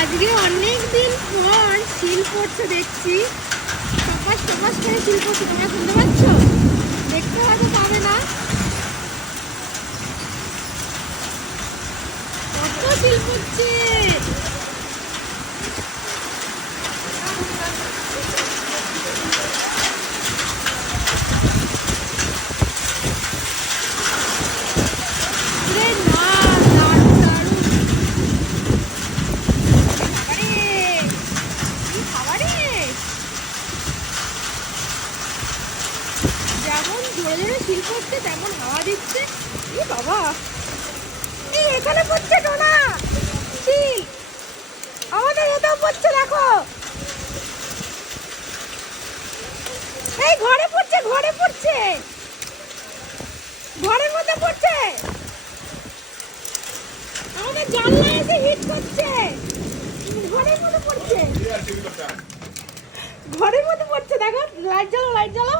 আজকে অনেক দিন পর শিল পড়ছে দেখছি। টপাস টপাস করে শিল পড়ছে, তোমরা শুনতে পাচ্ছ? দেখতে হয়তো পাবে না, কত শিল পড়ছে। যেমন জোরে জোরে শিল পড়ছে তেমন হাওয়া দিচ্ছে। এই বাবা, এই এখানে পড়ছে টোনা শিল, আমাদের এটাও পড়ছে, দেখো এই ঘরে পড়ছে, ঘরে পড়ছে, ঘরের মধ্যে পড়ছে, আমাদের জানলা এসে হিট করছে, ঘরের মধ্যে পড়ছে, ঘরের মধ্যে পড়ছে। দেখো লাইট জ্বালো, লাইট জ্বালো।